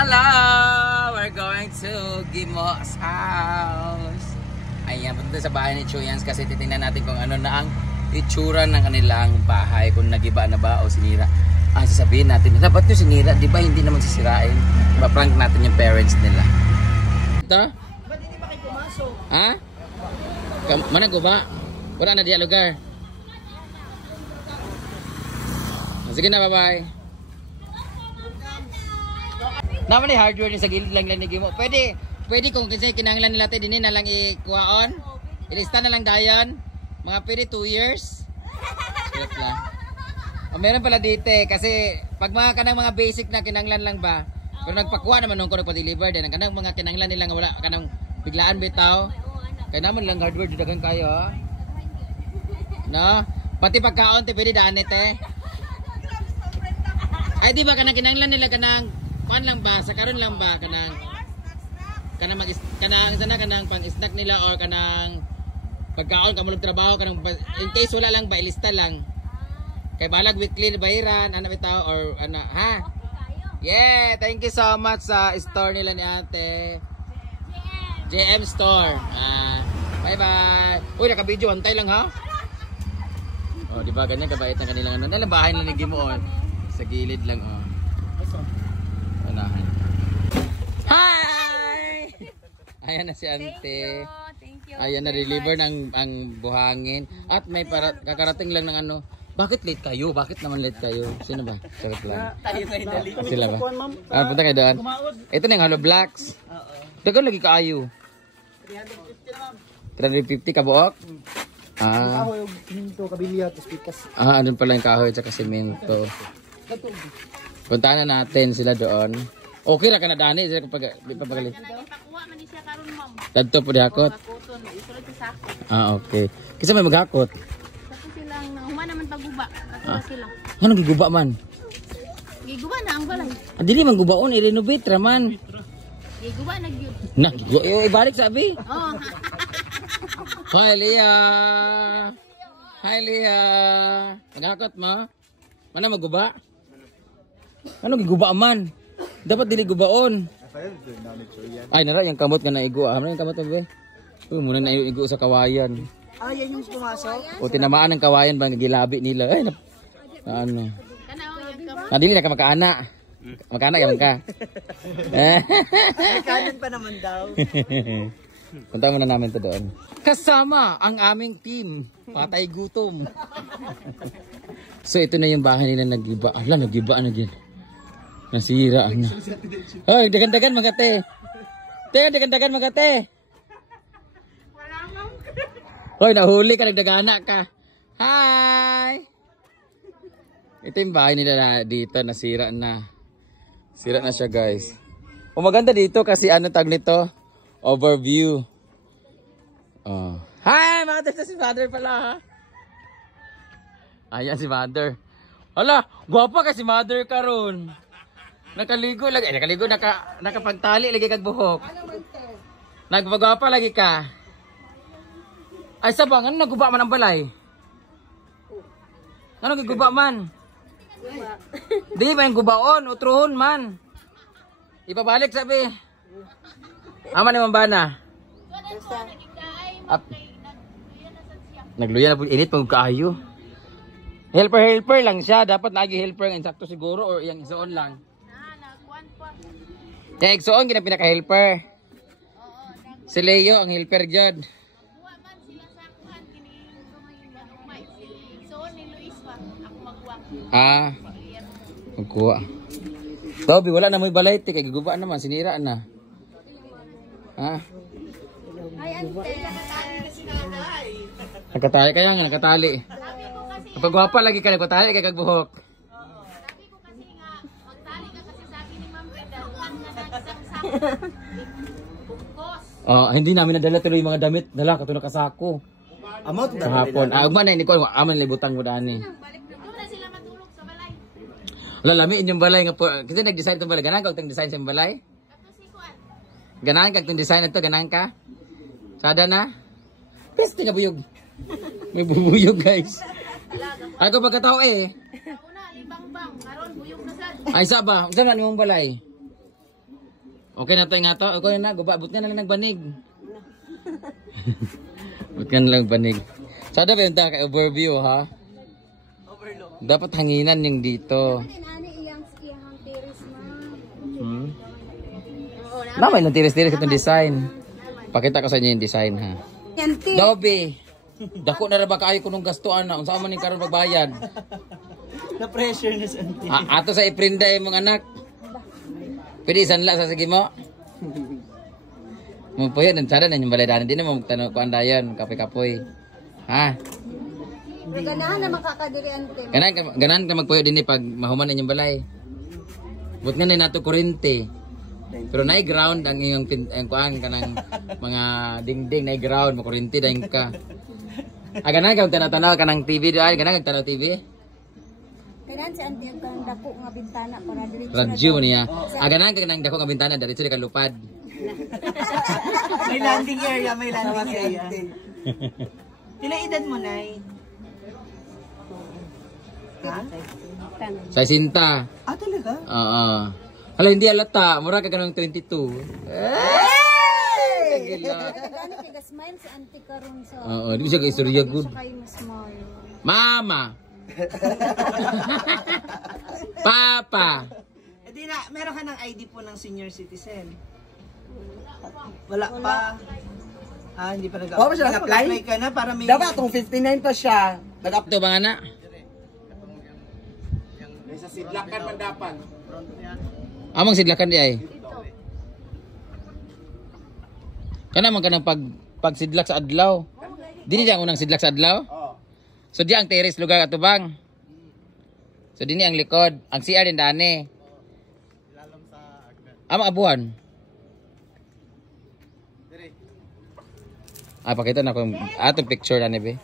Hello! We're going to Gimo's house. Ayan, punta sa bahay ni Chuyans kasi titingnan natin kung ano na ang itsura ng kanilang bahay. Kung nagiba na ba o sinira. Sasabihin natin, dapat nyo sinira, di ba hindi naman sisirain? Prank natin yung parents nila. Ito? Ba't hindi ba kayo pumasok? Ha? Mana ko ba? Wala na diya lugar. Sige na, bye-bye. Naman ni hardware sa gilid lang ni Gimo. Pwede kung kasi kinahanglan nila tayo din na lang ikuhaon. Ilista na lang dayon. Mga pwede 2 years. Wait lang. Meron pala dito kasi pag mga kanang mga basic na kinahanglan lang ba. Pero nagpakuha naman nung ko nagpa-deliver din. Ang kanang mga kinahanglan nila nga wala kanang biglaan bitaw. Kaya naman lang hardware dagan kayo. Ha? No? Pati pagkaon te pwede daan te. Ay di ba kanang kinahanglan nila kanang kuan lang ba sa karon lang ba kanang kanang pang snack nila or kanang pagkaon kamulog trabaho kanang in case wala lang ba ilista lang kay balag weekly bayaran ana bitaw or ana ha. Yeah, thank you so much sa store nila ni Ate JM Store. Bye bye. Uy, naka-video antay lang ha. Oh, di ba ganyan kabait ng kanilang ano. Nalang bahay lang ni Gimo sa gilid lang oh. Anahan. Hi! Ayan na si Ante. Thank you. Ayan na deliver ng ang buhangin at may kakarating lang ng ano. Bakit late kayo? Bakit naman late kayo? Sino ba? Charot lang. Sila ba? Punta kayo doon. Ito na yung Hollow Blocks. Dagan lagi kaayo. 350 kabuok? Kahoy og siminto, kabilya, pikas. Andun pala yung kahoy at simento. Puntahan na natin sila doon. Okay ra ka na dani sila kapag ipapagalit. Pakuha man siya karon ma'am. Dadto po di hakot. Pakuton, isulod sa sako. Okay. Kisa may maghakot. Kasi silang huma naman paguba. Kato sila. Ano giguba man? Giguba na ang balay. Dili man gubaon i-renovate ra man. Giguba na gyud. Na, ibalik sabi. Oh. Hi Leah. Hi Leah. Maghakot mo? Mana maguba? Ano giguba man? Dapat dili gubaon. Ay nara yung kamot nga naigo. Ano yung kamot ba? Uy, muna na igo sa kawayan. Yan yung pumasok. O tinamaan ng kawayan bang gilabi nila. Ay ano. Dili na ka makaana. Makaana ka. Kanan pa naman daw. Punta muna namin to doon. Kasama ang aming team. Patay gutom. So ito na yung bahay nila nagiba. Ala, nagiba na din. Nasira na. Hoy, dagan-dagan mga te. Dagan-dagan mga te. Hoy, nahuli ka, nagdagana ka. Hi! Ito yung bahay nila dito, nasira na. Sira na siya, guys. Maganda dito kasi ano tag nito? Overview. Hi! Mother, si Mother pala ha. Ayan si Mother. Hala, guwapa ka si Mother karon. Nakaligo lagi, nakapagtali lagi kag buhok. Nagpagwapa lagi ka. Ay sabang, ano naguba man ang balay? Ano giguba man? Dili ba yung gubaon, utruhon man. Ipabalik sabi. Aman naman ba na? Nagluya na po, init pag kaayo. Helper lang siya. Dapat nagi-helper ng insakto siguro or yung isoon lang. Yung isoon, gina pinaka-helper. Si Leo, ang helper dyan. Magkuha. Toby, wala na mo balay. Kaya giguba naman, sinira na. Ha? Ay, ante. Nakatali kaya nga, nakatali. Kapag gwapa lagi ka, nagpatali ka kagbuhok. Sabi ko kasi nga, magtali ka kasi sabi ni Ma'am Peda, huwag na nagsang-sang bungkos. Hindi namin nadala tuloy yung mga damit. Dala, kato nakasako. Amot Sa hapon. Ugma na, hindi ko, aman libutang mo dani. Doon na sila matulog sa balay. Lalamiin yung balay nga po. Kasi nag-design itong balay. Ganaan ka itong design sa balay? Kato si Kuan. Ganaan ka itong design na ito? Ganaan ka? Sada na? Peste na buyog. May bubuyog guys. Ako pagkatao eh. Una, libang-bang. Karon, buyog na sad. Ay, isa ba? Saan na yung balay? Okay na to nga to. Okay na, gubabot na lang nagbanig. But ka na lang banig. So, ada ba yung kay overview, ha? Overlook. Dapat hanginan yung dito. iyang tiris na. Namay lang tiris-tiris itong design. Pakita ko sa inyo yung design, ha? Yanti. Dobe! Dako na ba kayo kunong gastuan na? Unsa man ning karon magbayad? Na-pressure na sa auntie. Ato sa iprinda yung mga anak. Pwede sanla sa sige mo. Mo po yan, tsara na yung baladan. Hindi na mo magtanong ko andayan, kape-kapoy. Ha? Ganahan na makakadiri ante. Ganan ka magpuyo din pag mahuman na yung balay. But nga na nato kurente. Pero na ground ang iyong kuan kanang mga dingding na ground mo kurente dayon ka. Ganan ka tanaw kanang TV ay ganan ka tanaw TV. Kailan si ante ang dako nga bintana para diri. Radyo niya. Ganan ka kanang dako nga bintana dito ka lupad. May landing area, may landing area. Ilang edad mo, Nay? Ha? Sa sinta. Ah, talaga? Oo. Hala, hindi alata. Mura ka kanang 22. Hey! Gani kay gasmile si ante karon sa. Oo, di siya kay istorya good. Kay smile. Mama. Papa. Eh di na, meron ka ng ID po ng senior citizen. Wala pa. Ah, hindi pa Wala pa siya nag-apply? Mag-apply ka na para may... Dapat itong 59 pa siya. Ito ba nga na? Amang sidlakan di ay. Kana man kanang pag sidlak sa adlaw. Dili ang unang sidlak sa adlaw? So di ang terrace lugar atubang. So dini ang likod, ang CR din dani. Amang abuhan. Pakita na ko atong picture na ni be.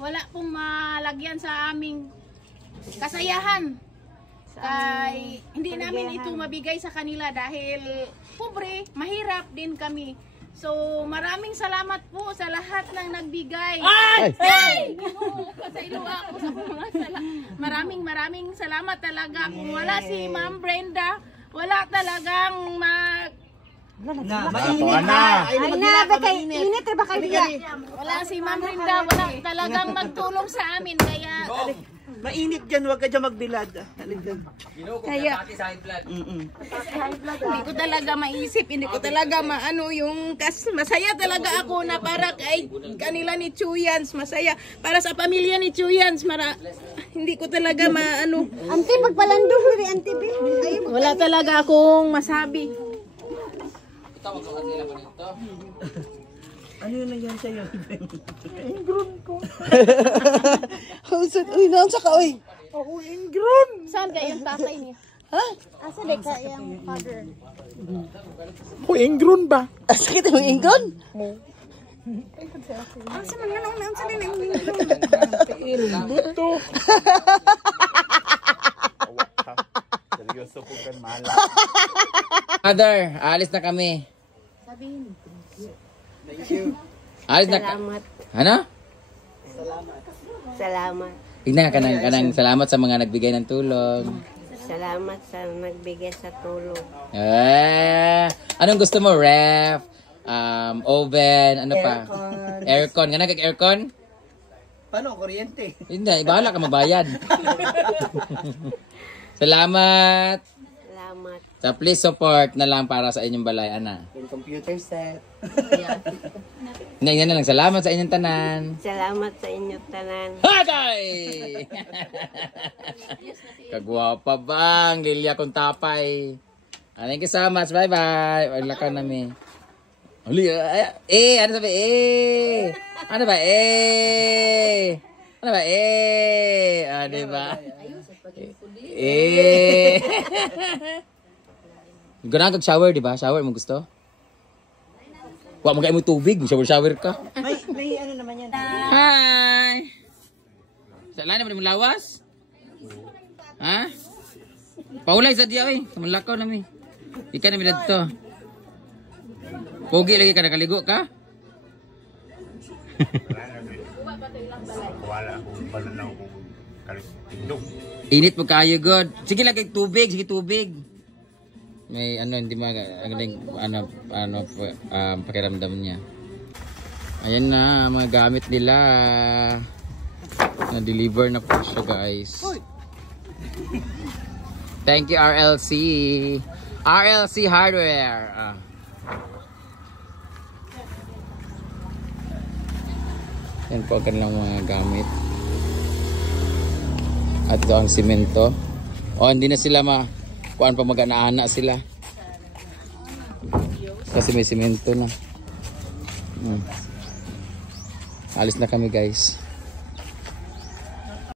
Wala pong malagyan sa aming kasayahan. Kay hindi namin ito mabigay sa kanila dahil pobre, mahirap din kami. So maraming salamat po sa lahat ng nagbigay. Ay! Sa iluwa ako sa mga maraming salamat talaga. Kung wala si Ma'am Brenda, wala talagang Na, mainit na. Ay, init ba kayo? Wala si Ma'am Brenda, wala talagang magtulong sa amin kaya Mainit dyan, huwag ka dyan magbilad. kaya hindi ko talaga maisip, hindi ko talaga maano yung masaya talaga ako na para kay kanila ni Chuyans, masaya para sa pamilya ni Chuyans, hindi ko talaga maano. Ante pagpalandong ni Ante B. Wala talaga akong masabi. Ano yun na yan sa'yo? Uy, naon sa ka, uy. Saan kayo yung tatay niya? Ha? Asa de ka yung father? Ingron ba? Sakit mo ingron? Asa man nga nang sa din yung Buto. Mother, alis na kami. sabihin. Alis na Ano? Salamat. Tignan ka kanang salamat sa mga nagbigay ng tulong. Salamat sa nagbigay sa tulong. Anong gusto mo? Ref, oven, ano pa? Aircon. Ganun kag aircon? Paano? Kuryente? Hindi, bahala ka mabayad. Salamat. Salamat. So please support na lang para sa inyong balay, ana. Yung computer set. Yan na lang. Salamat sa inyong tanan. Salamat sa inyong tanan. Hagay! Kagwapa bang, Lilia kong tapay. Thank you so much. Bye-bye. Wala namin. Ano sabi? Ano ba? Ano ba? Diba? Ganang kag-shower, diba? Shower mo gusto? Huwag mo kayo mo tubig. Shower ka. May ano naman yan. Hi! Saan naman mo lawas? Ha? Paulay sa diya eh. Samanlakaw namin. Ika namin na dito. Pogi lagi ka nakaligo ka? Init mo kayo, God. Sige lang kay tubig. Sige tubig. may ano hindi pakiramdam niya. Ayan na mga gamit nila. Na-deliver na po siya, guys. Thank you RLC. RLC Hardware. Yan po ang kanilang mga gamit. At ito ang simento. Hindi na sila kuan pa mag-ana sila. Kasi may simento na. Alis na kami, guys.